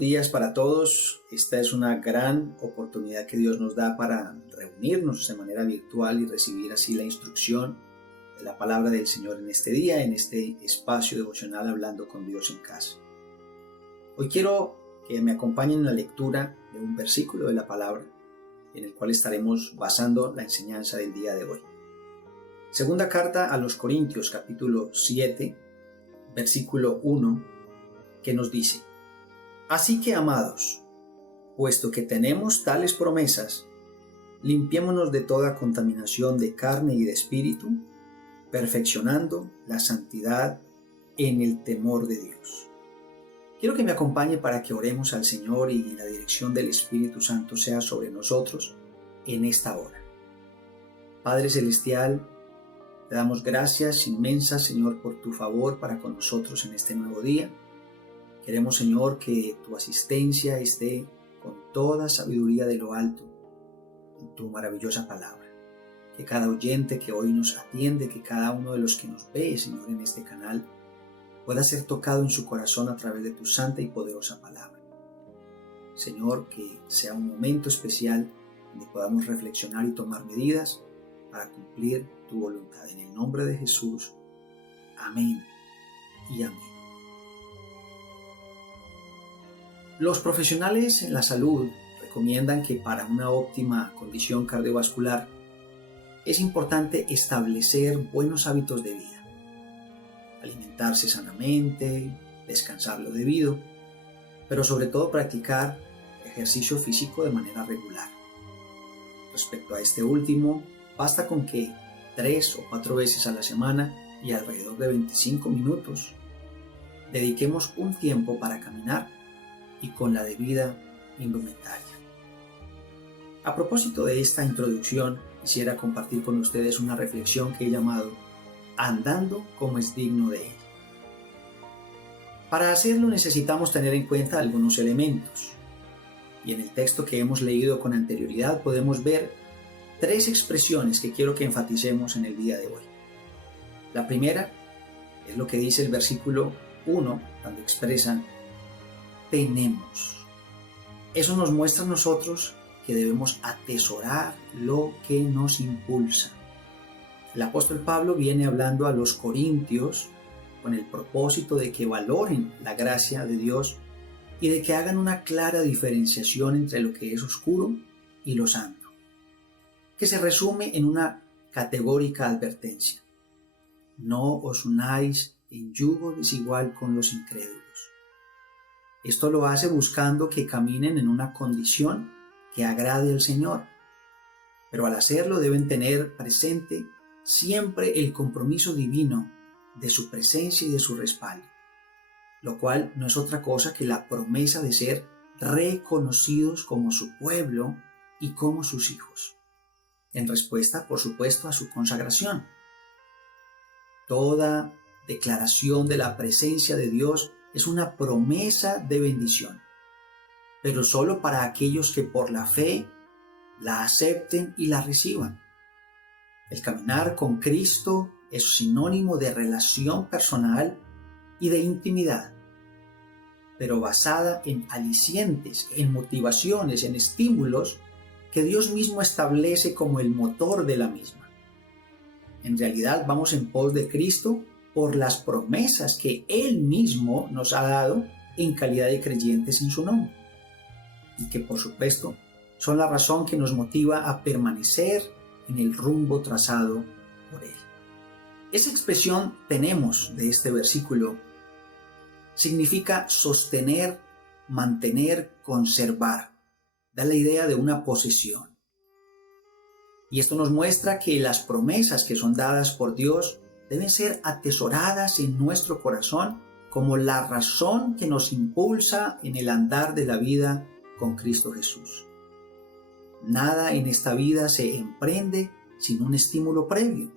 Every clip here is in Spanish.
días para todos. Esta es una gran oportunidad que Dios nos da para reunirnos de manera virtual y recibir así la instrucción de la palabra del Señor en este día, en este espacio devocional Hablando con Dios en casa. Hoy quiero que me acompañen en la lectura de un versículo de la palabra en el cual estaremos basando la enseñanza del día de hoy. Segunda carta a los Corintios, capítulo 7, versículo 1, que nos dice: Así que, amados, puesto que tenemos tales promesas, limpiémonos de toda contaminación de carne y de espíritu, perfeccionando la santidad en el temor de Dios. Quiero que me acompañe para que oremos al Señor y la dirección del Espíritu Santo sea sobre nosotros en esta hora. Padre Celestial, te damos gracias inmensas, Señor, por tu favor para con nosotros en este nuevo día. Queremos, Señor, que tu asistencia esté con toda sabiduría de lo alto en tu maravillosa palabra. Que cada oyente que hoy nos atiende, que cada uno de los que nos ve, Señor, en este canal, pueda ser tocado en su corazón a través de tu santa y poderosa palabra. Señor, que sea un momento especial donde podamos reflexionar y tomar medidas para cumplir tu voluntad. En el nombre de Jesús. Amén y amén. Los profesionales en la salud recomiendan que para una óptima condición cardiovascular es importante establecer buenos hábitos de vida, alimentarse sanamente, descansar lo debido, pero sobre todo practicar ejercicio físico de manera regular. Respecto a este último, basta con que 3 o 4 veces a la semana y alrededor de 25 minutos dediquemos un tiempo para caminar y con la debida indumentaria. A propósito de esta introducción, quisiera compartir con ustedes una reflexión que he llamado Andando como es digno de él. Para hacerlo necesitamos tener en cuenta algunos elementos, y en el texto que hemos leído con anterioridad podemos ver 3 expresiones que quiero que enfaticemos en el día de hoy. La primera es lo que dice el versículo 1, cuando expresa tenemos. Eso nos muestra a nosotros que debemos atesorar lo que nos impulsa. El apóstol Pablo viene hablando a los corintios con el propósito de que valoren la gracia de Dios y de que hagan una clara diferenciación entre lo que es oscuro y lo santo, que se resume en una categórica advertencia: no os unáis en yugo desigual con los incrédulos. Esto lo hace buscando que caminen en una condición que agrade al Señor, pero al hacerlo deben tener presente siempre el compromiso divino de su presencia y de su respaldo, lo cual no es otra cosa que la promesa de ser reconocidos como su pueblo y como sus hijos, en respuesta, por supuesto, a su consagración. Toda declaración de la presencia de Dios es una promesa de bendición, pero solo para aquellos que por la fe la acepten y la reciban. El caminar con Cristo es sinónimo de relación personal y de intimidad, pero basada en alicientes, en motivaciones, en estímulos que Dios mismo establece como el motor de la misma. En realidad vamos en pos de Cristo por las promesas que Él mismo nos ha dado en calidad de creyentes en su nombre, y que por supuesto son la razón que nos motiva a permanecer en el rumbo trazado por Él. Esa expresión tenemos de este versículo significa sostener, mantener, conservar. Da la idea de una posesión. Y esto nos muestra que las promesas que son dadas por Dios deben ser atesoradas en nuestro corazón como la razón que nos impulsa en el andar de la vida con Cristo Jesús. Nada en esta vida se emprende sin un estímulo previo,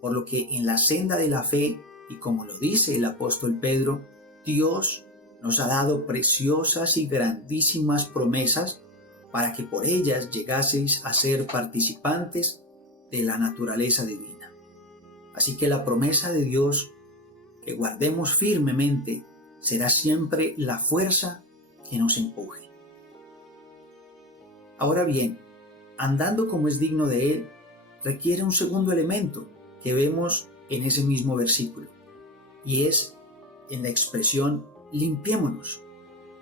por lo que en la senda de la fe, y como lo dice el apóstol Pedro, Dios nos ha dado preciosas y grandísimas promesas para que por ellas llegaseis a ser participantes de la naturaleza divina. Así que la promesa de Dios que guardemos firmemente será siempre la fuerza que nos empuje. Ahora bien, andando como es digno de Él, requiere un segundo elemento que vemos en ese mismo versículo, y es en la expresión limpiémonos,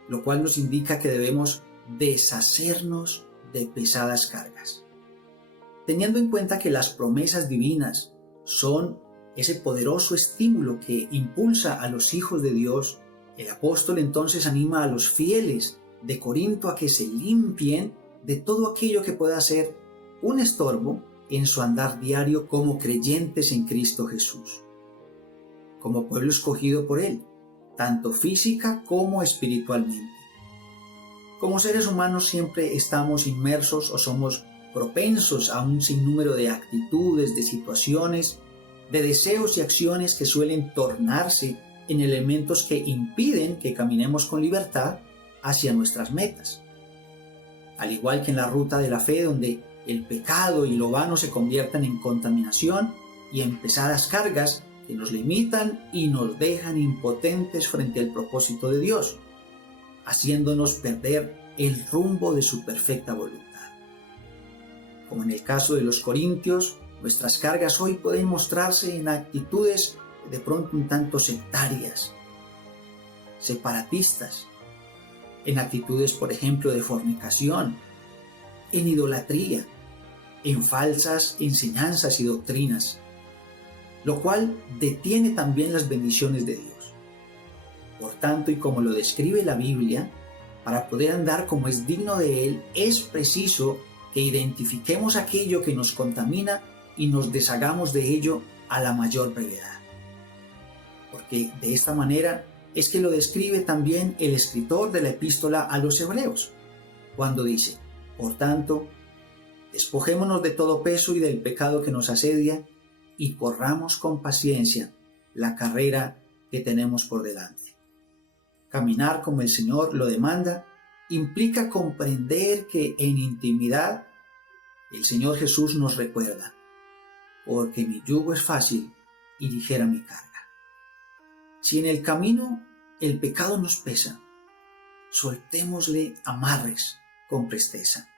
lo cual nos indica que debemos deshacernos de pesadas cargas. Teniendo en cuenta que las promesas divinas son ese poderoso estímulo que impulsa a los hijos de Dios, el apóstol entonces anima a los fieles de Corinto a que se limpien de todo aquello que pueda ser un estorbo en su andar diario como creyentes en Cristo Jesús, como pueblo escogido por Él, tanto física como espiritualmente. Como seres humanos siempre estamos inmersos o somos propensos a un sinnúmero de actitudes, de situaciones, de deseos y acciones que suelen tornarse en elementos que impiden que caminemos con libertad hacia nuestras metas. Al igual que en la ruta de la fe, donde el pecado y lo vano se convierten en contaminación y en pesadas cargas que nos limitan y nos dejan impotentes frente al propósito de Dios, haciéndonos perder el rumbo de su perfecta voluntad. Como en el caso de los corintios, nuestras cargas hoy pueden mostrarse en actitudes de pronto un tanto sectarias, separatistas, en actitudes, por ejemplo, de fornicación, en idolatría, en falsas enseñanzas y doctrinas, lo cual detiene también las bendiciones de Dios. Por tanto, y como lo describe la Biblia, para poder andar como es digno de Él, es preciso que identifiquemos aquello que nos contamina y nos deshagamos de ello a la mayor brevedad. Porque de esta manera es que lo describe también el escritor de la epístola a los Hebreos, cuando dice: por tanto, despojémonos de todo peso y del pecado que nos asedia, y corramos con paciencia la carrera que tenemos por delante. Caminar como el Señor lo demanda implica comprender que en intimidad el Señor Jesús nos recuerda: porque mi yugo es fácil y ligera mi carga. Si en el camino el pecado nos pesa, soltémosle amarres con presteza.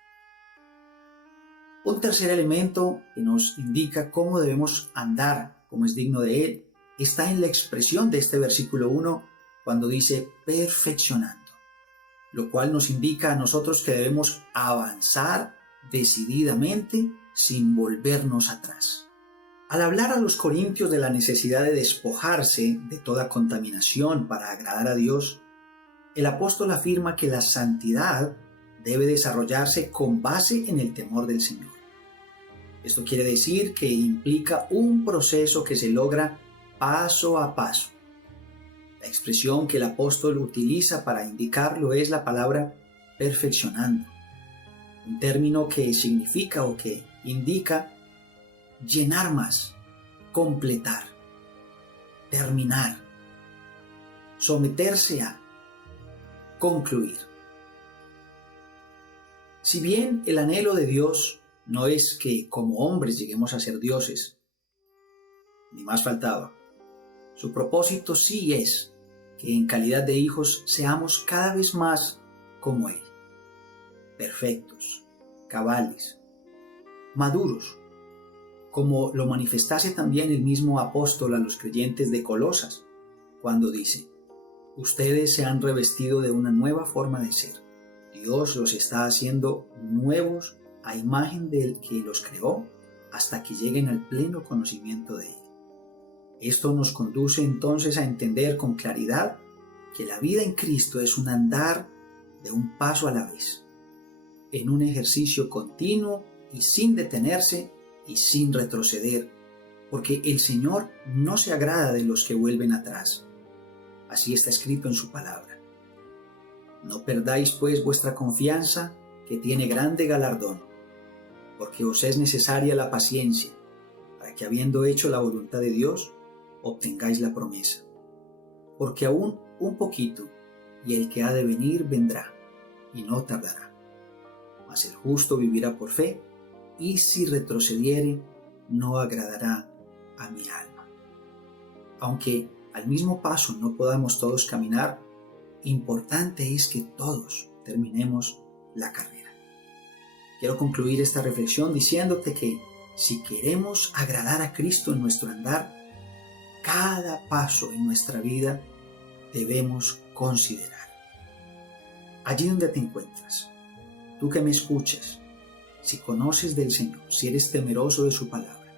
Un tercer elemento que nos indica cómo debemos andar como es digno de Él está en la expresión de este versículo 1 cuando dice perfeccionando, lo cual nos indica a nosotros que debemos avanzar decididamente sin volvernos atrás. Al hablar a los corintios de la necesidad de despojarse de toda contaminación para agradar a Dios, el apóstol afirma que la santidad debe desarrollarse con base en el temor del Señor. Esto quiere decir que implica un proceso que se logra paso a paso. La expresión que el apóstol utiliza para indicarlo es la palabra perfeccionando, un término que significa o que indica llenar más, completar, terminar, someterse a, concluir. Si bien el anhelo de Dios no es que como hombres lleguemos a ser dioses, ni más faltaba, su propósito sí es que en calidad de hijos seamos cada vez más como Él, perfectos, cabales, maduros, como lo manifestase también el mismo apóstol a los creyentes de Colosas, cuando dice: ustedes se han revestido de una nueva forma de ser. Dios los está haciendo nuevos a imagen del que los creó hasta que lleguen al pleno conocimiento de Él. Esto nos conduce entonces a entender con claridad que la vida en Cristo es un andar de un paso a la vez, en un ejercicio continuo y sin detenerse y sin retroceder, porque el Señor no se agrada de los que vuelven atrás. Así está escrito en su palabra. No perdáis pues vuestra confianza, que tiene grande galardón, porque os es necesaria la paciencia, para que habiendo hecho la voluntad de Dios, obtengáis la promesa. Porque aún un poquito, y el que ha de venir vendrá, y no tardará. Mas el justo vivirá por fe, y si retrocediere, no agradará a mi alma. Aunque al mismo paso no podamos todos caminar, importante es que todos terminemos la carrera. Quiero concluir esta reflexión diciéndote que si queremos agradar a Cristo en nuestro andar, cada paso en nuestra vida debemos considerar. Allí donde te encuentras, tú que me escuchas, si conoces del Señor, si eres temeroso de su palabra,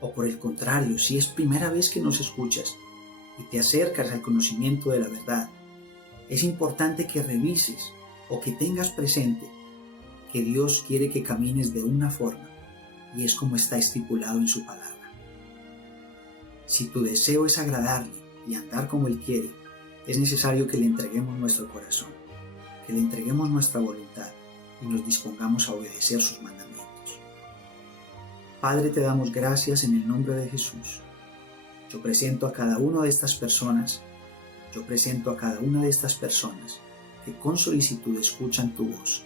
o por el contrario, si es primera vez que nos escuchas y te acercas al conocimiento de la verdad, es importante que revises o que tengas presente que Dios quiere que camines de una forma y es como está estipulado en su palabra. Si tu deseo es agradarle y andar como Él quiere, es necesario que le entreguemos nuestro corazón, que le entreguemos nuestra voluntad y nos dispongamos a obedecer sus mandamientos. Padre, te damos gracias en el nombre de Jesús. Yo presento a cada una de estas personas, que con solicitud escuchan tu voz.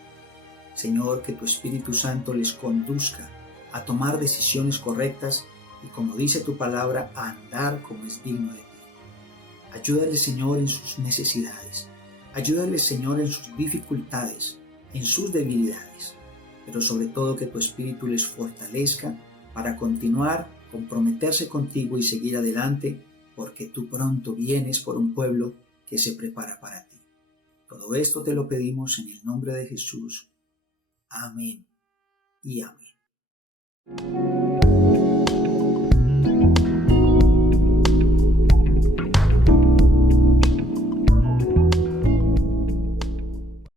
Señor, que tu Espíritu Santo les conduzca a tomar decisiones correctas y, como dice tu palabra, a andar como es digno de ti. Ayúdales, Señor, en sus necesidades. Ayúdales, Señor, en sus dificultades, en sus debilidades. Pero sobre todo que tu Espíritu les fortalezca para continuar, comprometerse contigo y seguir adelante, porque tú pronto vienes por un pueblo que se prepara para ti. Todo esto te lo pedimos en el nombre de Jesús. Amén y amén.